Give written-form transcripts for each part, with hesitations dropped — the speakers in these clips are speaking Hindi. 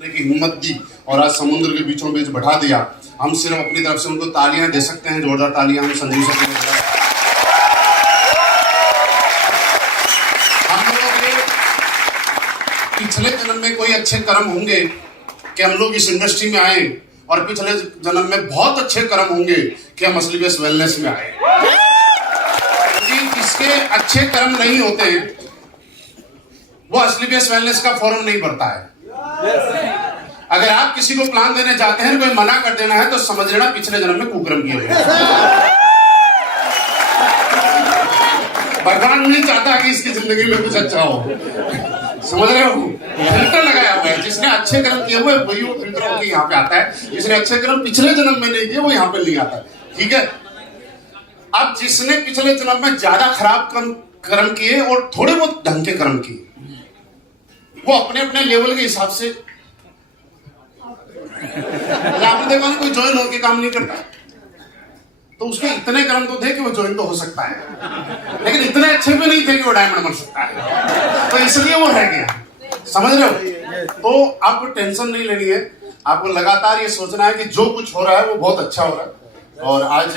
की हिम्मत दी और आज समुद्र के बीचों बीच बैठा दिया। हम सिर्फ अपनी तरफ से उनको तालियां दे सकते हैं, जोरदार तालियां हम संजीव सर को। हम लोगों के पिछले जन्म में कोई अच्छे कर्म होंगे कि हम लोग इस इंडस्ट्री में आए, और पिछले जन्म में बहुत अच्छे कर्म होंगे कि हम असली बेस वेलनेस में आए। जिसके अच्छे कर्म नहीं होते वो असली बेस वेलनेस का फॉर्म नहीं भरता है। अगर आप किसी को प्लान देने जाते हैं, कोई मना कर देना है तो समझ लेना पिछले जन्म में कुकर्म किए हुए। भगवान नहीं चाहता कि इसकी जिंदगी में कुछ अच्छा हो, समझ रहे हो? फिल्टर लगाया हुआ है। जिसने अच्छे कर्म किए हुए वही वो फिल्टर होकर यहाँ पे आता है। जिसने अच्छे कर्म पिछले जन्म में नहीं किए वो यहाँ पे नहीं आता। ठीक है, अब जिसने पिछले जन्म में ज्यादा खराब कर्म किए और थोड़े बहुत ढंग के कर्म किए, वो अपने अपने लेवल के हिसाब से, आपने देखा कोई ज्वाइन होकर काम नहीं करता तो उसके इतने कर्म तो थे कि वो ज्वाइन तो हो सकता है, लेकिन इतने अच्छे भी नहीं थे कि वो डायमंड बन सकता है, तो इसलिए वो रह गया। समझ रहे हो? तो आपको टेंशन नहीं लेनी है, आपको लगातार ये सोचना है कि जो कुछ हो रहा है वो बहुत अच्छा हो रहा है। और आज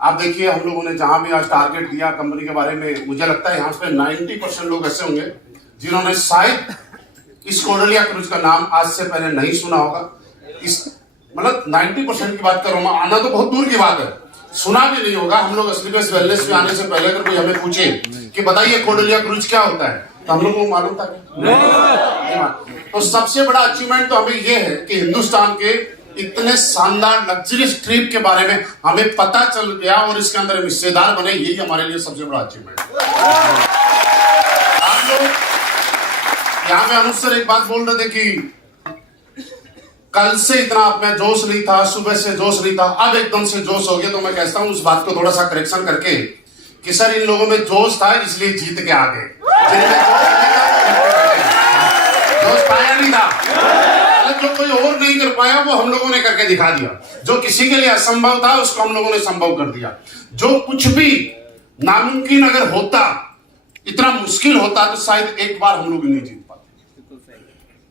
आप देखिए, हम लोगों ने जहां भी आज टारगेट दिया कंपनी के बारे में, मुझे लगता है यहाँ पे 90% लोग ऐसे होंगे जिन्होंने शायद इस कोडालिया क्रूज का नाम आज से पहले नहीं सुना होगा। इस मतलब 90% की बात कर रहा हूं, आना तो बहुत दूर की बात है, सुना भी नहीं होगा। हम लोग असली बेस वेलनेस में आने से पहले अगर कोई हमें पूछे कि बताइए कोडालिया क्रूज क्या होता है, तो हम लोग को मालूम था नहीं। तो सबसे बड़ा अचीवमेंट तो हमें ये है कि हिंदुस्तान के इतने शानदार लग्जरियस ट्रिप के बारे में हमें पता चल गया और इसके अंदर हम हिस्सेदार बने, यही हमारे लिए सबसे बड़ा अचीवमेंट। आप लोग यहाँ पे अनुज सर एक बात बोल रहे थे कि कल से इतना आप में जोश नहीं था, सुबह से जोश नहीं था, अब एकदम से जोश हो गया। तो मैं कहता हूँ उस बात को थोड़ा सा करेक्शन करके कि सर इन लोगों में जोश था इसलिए जीत के आ गए, जोश पाया नहीं था। जो कोई और नहीं कर पाया वो हम लोगों ने करके दिखा दिया। जो किसी के लिए असंभव था उसको हम लोगों ने संभव कर दिया। जो कुछ भी नामुमकिन अगर होता, इतना मुश्किल होता, तो शायद एक बार हम लोग नहीं जीत पाते।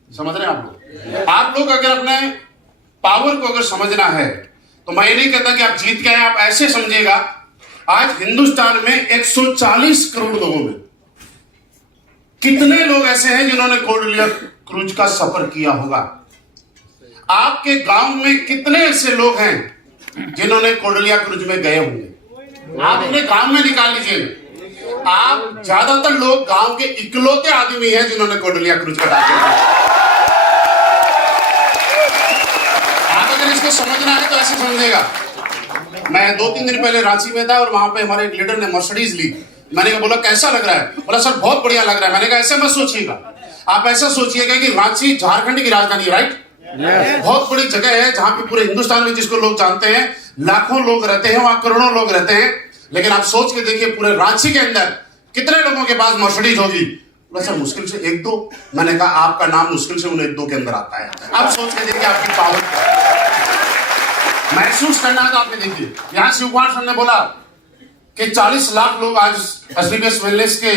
समझ रहे हैं आप लोग? आप लोग अगर अपने पावर को अगर समझना है तो मैं ये नहीं कहता कि आप जीत गए, आप ऐसे समझिएगा आज हिंदुस्तान में 140 करोड़ लोगों में कितने लोग ऐसे हैं जिन्होंने कोडालिया क्रूज का सफर किया होगा। आपके गांव में कितने ऐसे लोग हैं जिन्होंने कोडालिया क्रूज में गए होंगे। आप अपने गांव में निकाल लीजिए, आप ज्यादातर लोग गांव के इकलौते आदमी हैं जिन्होंने कोडालिया क्रूज का टारगेट। इसको समझना है तो ऐसे समझेगा। मैं 2-3 दिन पहले रांची में था और वहां पे हमारे एक लीडर ने मर्सिडीज ली। मैंने कहा, बोला कैसा लग रहा है? बोला सर बहुत बढ़िया लग रहा है। मैंने कहा ऐसे मत सोचिएगा, आप ऐसा सोचिएगा कि रांची झारखंड की राजधानी है, राइट? बहुत बड़ी जगह है जहां पे पूरे हिंदुस्तान में जिसको लोग जानते हैं, लाखों लोग रहते हैं, वहां करोड़ों लोग रहते हैं। लेकिन आप सोच के देखिए पूरे रांची के अंदर कितने लोगों के पास मर्सिडीज होगी? सर मुश्किल से 1-2। मैंने कहा आपका नाम मुश्किल से उन 1-2 के अंदर आता है। आप सोच के देखिए आपकी पावर महसूस करना है तो आपने देखिए। यहां शिव कुमार सर ने बोला कि 40 लाख लोग आज असली बेस वेलनेस के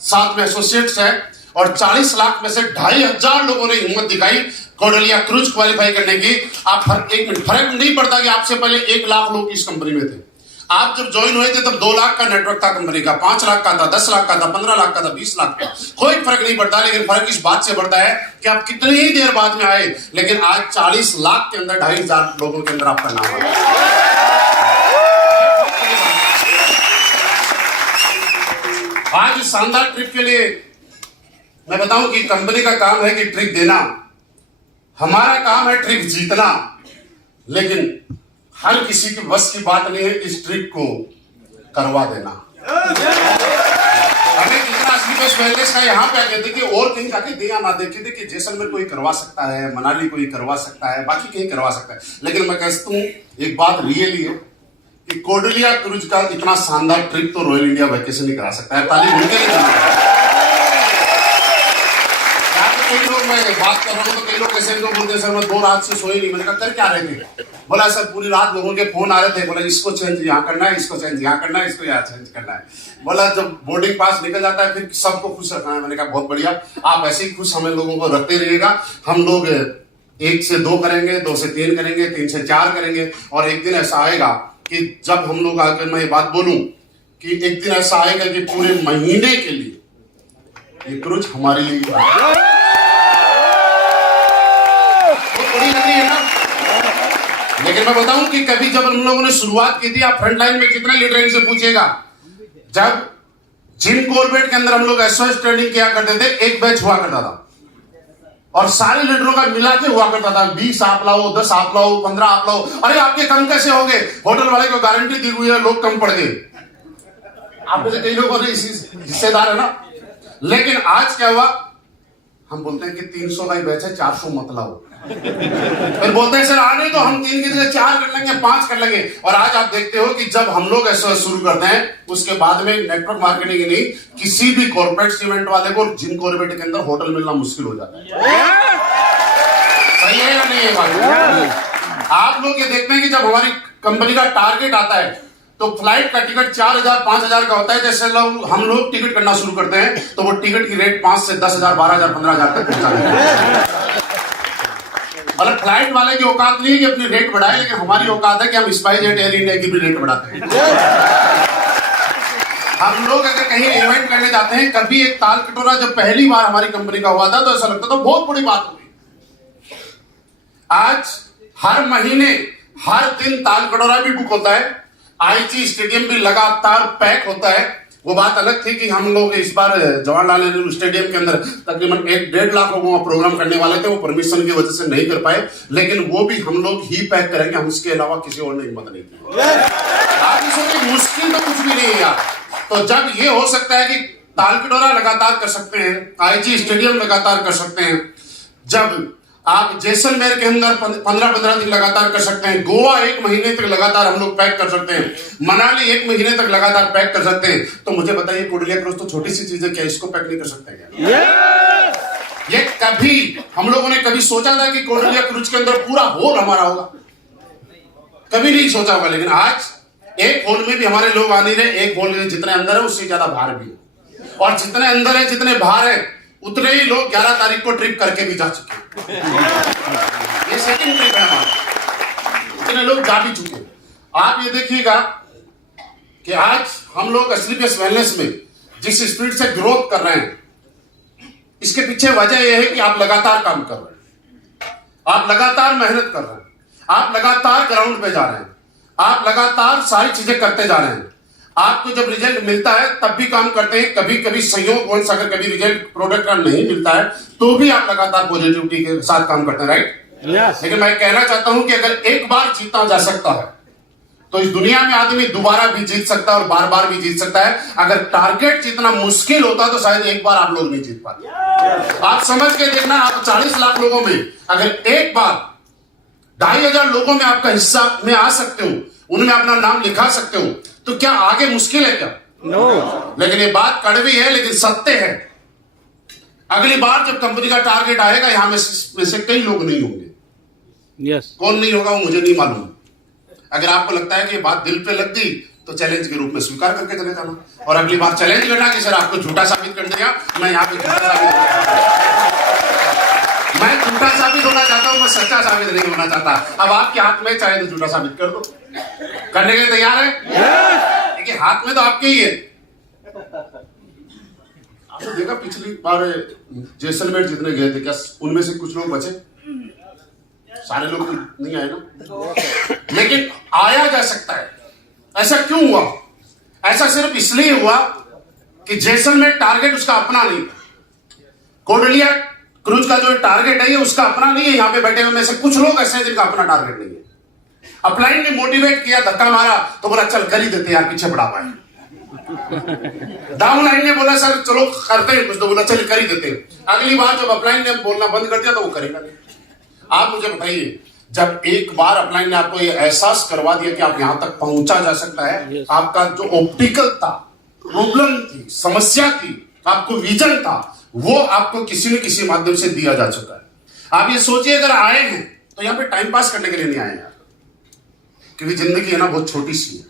साथ में एसोसिएट्स हैं और 40 लाख में से 2500 लोगों ने हिम्मत दिखाई कोडालिया क्रूज क्वालिफाई करने की। आप एक मिनट फर्क नहीं पड़ता कि आपसे पहले 1 लाख लोग इस कंपनी में थे। आप जब ज्वाइन हुए थे तब 2 लाख का नेटवर्क था कंपनी का, 5 लाख का था, 10 लाख का था, 15 लाख का था, 20 लाख का। कोई फर्क नहीं पड़ता, लेकिन फर्क इस बात से पड़ता है कि आप कितनी ही देर बाद में आए, लेकिन आज 40 लाख के अंदर 2500 लोगों के अंदर आपका नाम है। आज इस शानदार ट्रिप के लिए मैं बताऊं कि कंपनी का काम है कि ट्रिप देना, हमारा काम है ट्रिप जीतना। लेकिन हर किसी के बस की बात नहीं है इस ट्रिप को करवा देना। हमें जितना असली बेस वेलनेस का यहाँ पे कहते कि और कहीं जाके दिया ना देखे थे कि जैसलमेर कोई करवा सकता है, मनाली कोई करवा सकता है, बाकी कहीं करवा सकता है। लेकिन मैं कहता हूँ एक बात रियली है कि कोडालिया क्रूज का इतना शानदार ट्रिप तो रॉयल इंडिया वैकेशन ही करा सकता है। ताली मिलकर ही करना। कई लोग मैं बात कर रहा हूँ तो कई लोग कैसे लोग बोलते हैं सर मैं 2 रात से सोए नहीं। मैंने कहा कर क्या रहे थे? बोला सर पूरी रात लोगों के फोन आ रहे थे, बोला इसको चेंज यहाँ करना है, इसको चेंज यहाँ करना है, इसको यहाँ चेंज करना है। बोला जब बोर्डिंग पास निकल जाता है फिर सबको खुश रखना है। मैंने कहा बहुत बढ़िया, आप ऐसे ही खुश हमें लोगों को रखते रहिएगा। हम लोग 1 से 2 करेंगे, 2 से 3 करेंगे, 3 से 4 करेंगे, और एक दिन ऐसा आएगा कि जब हम लोग आकर मैं ये बात बोलूं कि एक दिन ऐसा आएगा कि पूरे महीने के लिए ये क्रूज हमारे लिए बहुत बड़ी लग रही है ना। लेकिन मैं बताऊं कि कभी जब हम लोगों ने शुरुआत की थी, आप फ्रंट लाइन में कितने लीडर इनसे पूछिएगा, जब जिम कॉर्बेट के अंदर हम लोग एसओएस ट्रेनिंग किया करते थे, एक बैच हुआ करता था और सारे लीडरों का मिला के हुआ करता था। 20 आप लाओ, 10 आप लाओ, 15 आप लाओ। अरे आपके कम कैसे हो गए? होटल वाले को गारंटी दी हुई है, लोग कम पड़ गए। आप में से कई लोग हिस्सेदार है ना। लेकिन आज क्या हुआ, हम बोलते हैं कि 300 का ही बैच है, 400 मत लाओ। फिर बोलते हैं सर आने तो हम 3 की जगह 4 कर लेंगे, 5 कर लेंगे। और आज आप देखते हो कि जब हम लोग ऐसा शुरू करते हैं, उसके बाद में नेटवर्क मार्केटिंग ही नहीं, किसी भी कॉर्पोरेट इवेंट वाले को जिन कॉर्पोरेट के अंदर होटल मिलना मुश्किल हो जाता है। सही है या नहीं है भाई? आप लोग ये देखते हैं कि जब हमारी कंपनी का टारगेट आता है तो फ्लाइट का टिकट 4000 5000 का होता है। जैसे हम लोग टिकट करना शुरू करते हैं तो वो टिकट की रेट 5 से 10,000 12,000 15,000 तक पहुंच जाती है। मतलब फ्लाइट वाले की औकात नहीं है कि अपनी रेट बढ़ाए, लेकिन हमारी औकात है कि हम स्पाइसजेट एयर इंडिया की भी रेट बढ़ाते हैं। हम लोग अगर कहीं इवेंट करने जाते हैं, कभी एक ताल कटोरा जब पहली बार हमारी कंपनी का हुआ था तो ऐसा लगता था बहुत बड़ी बात होगी। आज हर महीने हर दिन ताल कटोरा भी बुक होता है, आईजी स्टेडियम भी लगातार पैक होता है। वो बात अलग थी कि हम लोग इस बार जवाहरलाल नेहरू स्टेडियम के अंदर तकरीबन 1-1.5 लाख लोगों का प्रोग्राम करने वाले थे, वो परमिशन की वजह से नहीं कर पाए, लेकिन वो भी हम लोग ही पैक करेंगे, हम इसके अलावा किसी और ने हिम्मत नहीं की। आप सोचिए मुश्किल तो कुछ भी नहीं है यार। तो जब ये हो सकता है कि ताल कटोरा लगातार कर सकते हैं, आईजी स्टेडियम लगातार कर सकते हैं, जब आप जैसलमेर के अंदर 15-15 दिन लगातार कर सकते हैं, गोवा 1 महीने तक लगातार हम लोग पैक कर सकते हैं, मनाली 1 महीने तक लगातार पैक कर सकते हैं, तो मुझे बताइए कोडलिया क्रूज तो छोटी सी चीज है, क्या इसको पैक नहीं कर सकते क्या? ये कभी हम लोगों ने कभी सोचा था कि कोडलिया क्रूज के अंदर पूरा हॉल हमारा होगा? कभी नहीं सोचा होगा। लेकिन आज एक हॉल में भी हमारे लोग आ नहीं रहे। एक हॉल में जितने अंदर है उससे ज्यादा बाहर भी है, और जितने अंदर है जितने बाहर है उतने ही लोग 11 तारीख को ट्रिप करके भी जा चुके। ये सेकंड ट्रिप है हमारा, इतने लोग जा भी चुके। आप ये देखिएगा कि आज हम लोग स्लीपलेस वेलनेस में जिस स्पीड से ग्रोथ कर रहे हैं, इसके पीछे वजह यह है कि आप लगातार काम कर रहे हैं, आप लगातार मेहनत कर रहे हैं, आप लगातार ग्राउंड पे जा रहे हैं, आप लगातार सारी चीजें करते जा रहे हैं। आपको जब रिजल्ट मिलता है तब भी काम करते हैं। कभी कभी संयोगवश अगर कभी रिजल्ट प्रोडक्ट का नहीं मिलता है तो भी आप लगातार पॉजिटिविटी के साथ काम करते हैं, राइट? लेकिन मैं कहना चाहता हूं कि अगर एक बार जीता जा सकता है तो इस दुनिया में आदमी दोबारा भी जीत सकता है और बार बार भी जीत सकता है। अगर टारगेट जितना मुश्किल होता तो शायद एक बार आप लोग नहीं जीत पाते। आप समझ के देखना, आप 40 लाख लोगों में अगर एक बार 2,500 लोगों में आपका हिस्सा में आ सकते हो, उनमें अपना नाम लिखा सकते हो, तो क्या आगे मुश्किल है क्या? नो। लेकिन ये बात कड़वी है लेकिन सत्य है। अगली बार जब कंपनी का टारगेट आएगा, यहां में से कई लोग नहीं होंगे। यस। कौन नहीं होगा वो मुझे नहीं मालूम। अगर आपको लगता है कि ये बात दिल पे लग गई तो चैलेंज के रूप में स्वीकार करके चले जाना, और अगली बार चैलेंज करना कि सर आपको झूठा साबित कर देगा। मैं यहाँ पे झूठा साबित होना चाहता हूं, मैं सच्चा साबित नहीं होना चाहता। अब आपके हाथ में चाहे तो झूठा साबित कर दो, करने के लिए तैयार है? देखिए हाथ में तो आपके ही है। आपने देखा पिछली बार जैसलमेर जितने गए थे, क्या उनमें से कुछ लोग बचे? सारे लोग नहीं आए ना। लेकिन आया जा सकता है। ऐसा क्यों हुआ? ऐसा सिर्फ इसलिए हुआ कि जैसलमेर टारगेट उसका अपना नहीं था। कोडलिया क्रूज का जो टारगेट है ये उसका अपना नहीं है। यहाँ पे बैठे हुए में से कुछ लोग ऐसे हैं जिनका अपना टारगेट नहीं है। अपलाइन ने मोटिवेट किया, धक्का मारा तो बोला चल कर ही देते यार, पीछे बढ़ा पाए। डाउनलाइन ने बोला सर चलो करते हैं कुछ, तो बोला चल कर ही देते हैं। अगली बार जब अपलाइन ने बोलना बंद कर दिया तो वो करेगा नहीं। आप मुझे बताइए, जब एक बार अपलाइन ने आपको ये एहसास करवा दिया कि आप यहां तक पहुंचा जा सकता है, आपका जो ऑप्टिकल था, प्रॉब्लम थी, समस्या थी, आपको विजन था, वो आपको किसी न किसी माध्यम से दिया जा चुका है। आप ये सोचिए, अगर आए हैं तो यहां पे टाइम पास करने के लिए नहीं आए यार, क्योंकि जिंदगी है ना बहुत छोटी सी है।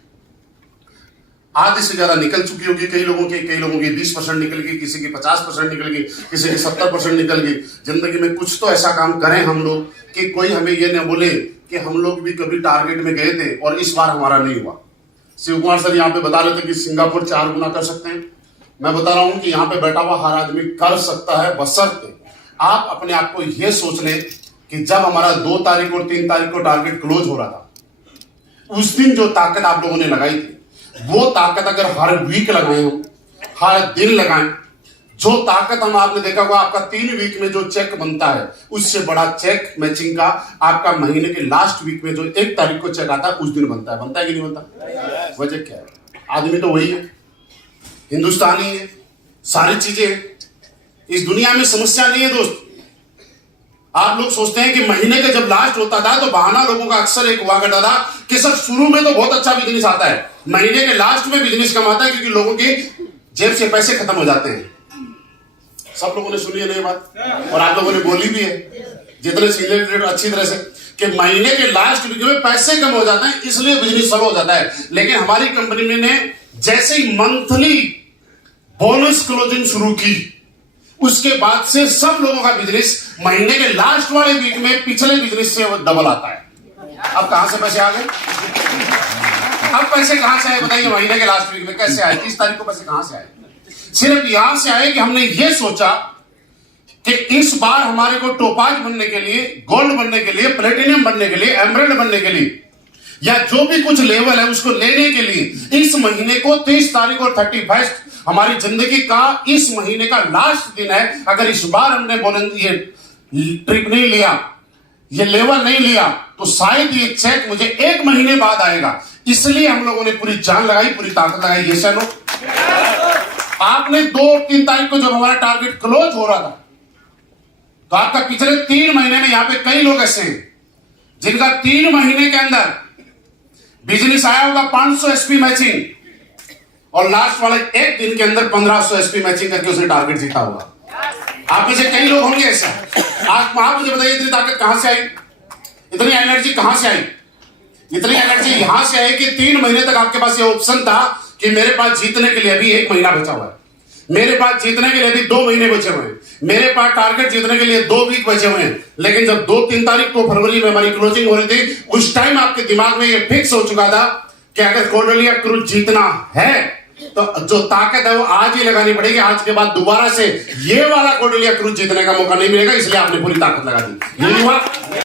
आधे से ज्यादा निकल चुकी होगी कई लोगों की 20% निकल गई, किसी की 50% निकल गई, किसी की 70% निकल गई। जिंदगी में कुछ तो ऐसा काम करें हम लोग कि कोई हमें ये न बोले कि हम लोग भी कभी टारगेट में गए थे और इस बार हमारा नहीं हुआ। शिव कुमार सर यहाँ पे बता रहे थे कि सिंगापुर 4 गुना कर सकते हैं। मैं बता रहा हूं कि यहाँ पे बैठा हुआ हर आदमी कर सकता है, बशर्ते आप अपने आप को यह सोच लें कि जब हमारा 2 तारीख और 3 तारीख को टारगेट क्लोज हो रहा था, उस दिन जो ताकत आप लोगों ने लगाई थी, वो ताकत अगर हर वीक लगाए हो, हर दिन लगाएं, जो ताकत हम आपने देखा होगा आपका 3 वीक में जो चेक बनता है, उससे बड़ा चेक मैचिंग का आपका महीने के लास्ट वीक में जो 1 तारीख को चेक आता है उस दिन बनता है कि नहीं बनता? वजह क्या है? आदमी तो वही है, हिंदुस्तानी है, सारी चीजें। इस दुनिया में समस्या नहीं है दोस्त। आप लोग सोचते हैं कि महीने का जब लास्ट होता था तो बहाना लोगों का अक्सर एक हुआ करता था कि सर शुरू में तो बहुत अच्छा बिजनेस आता है, महीने के लास्ट में बिजनेस कम आता है क्योंकि लोगों की जेब से पैसे खत्म हो जाते हैं। सब लोगों ने सुनी है नहीं बात, और आप लोगों ने बोली भी है जितने सीनियर लीडर अच्छी तरह से, कि महीने के लास्ट वीक में पैसे कम हो जाते हैं इसलिए बिजनेस स्लो हो जाता है। लेकिन हमारी कंपनी ने जैसे ही मंथली बोनस क्लोजिंग शुरू की, उसके बाद से सब लोगों का बिजनेस महीने के लास्ट वाले वीक में पिछले बिजनेस से डबल आता है। अब कहां से पैसे आ गए? अब पैसे कहां से आए बताइए? महीने के लास्ट वीक में कैसे आए? 30 तारीख को पैसे कहां से आए? सिर्फ यहां से आए कि हमने ये सोचा कि इस बार हमारे को टोपाज बनने के लिए, गोल्ड बनने के लिए, प्लेटिनियम बनने के लिए, एमराल्ड बनने के लिए, या जो भी कुछ लेवल है उसको लेने के लिए इस महीने को 30 तारीख और 31 हमारी जिंदगी का इस महीने का लास्ट दिन है। अगर इस बार हमने ये ट्रिप नहीं लिया, ये लेवल नहीं लिया, तो शायद ये चेक मुझे 1 महीने बाद आएगा। इसलिए हम लोगों ने पूरी जान लगाई, पूरी ताकत लगाई। ये चलो, आपने 2 और 3 तारीख को जब हमारा टारगेट क्लोज हो रहा था, तो आपका पिछले 3 महीने में यहां पे कई लोग ऐसे हैं जिनका 3 महीने के अंदर बिजनेस आया होगा 500 एसपी मैचिंग, और लास्ट वाले 1 दिन के अंदर 1500 एसपी मैचिंग करके उसने टारगेट जीता होगा। आप में से कई लोग होंगे ऐसा। आप मुझे बताइए, इतनी ताकत कहां से आई? इतनी एनर्जी कहां से आई? इतनी एनर्जी यहां से आई कि 3 महीने तक आपके पास ये ऑप्शन था कि मेरे पास जीतने के लिए अभी 1 महीना बचा हुआ है, मेरे पास जीतने के लिए अभी 2 महीने बचे हुए हैं, मेरे पास टारगेट जीतने के लिए 2 वीक बचे हुए हैं। लेकिन जब 2-3 तारीख को फरवरी में हमारी क्लोजिंग हो रही थी, उस टाइम आपके दिमाग में ये फिक्स हो चुका था कि अगर कॉर्डेलिया क्रूज जीतना है तो जो ताकत है वो आज ही लगानी पड़ेगी। आज के बाद दोबारा से ये वाला कॉर्डेलिया क्रूज जीतने का मौका नहीं मिलेगा, इसलिए आपने पूरी ताकत लगा दी। यही हुआ।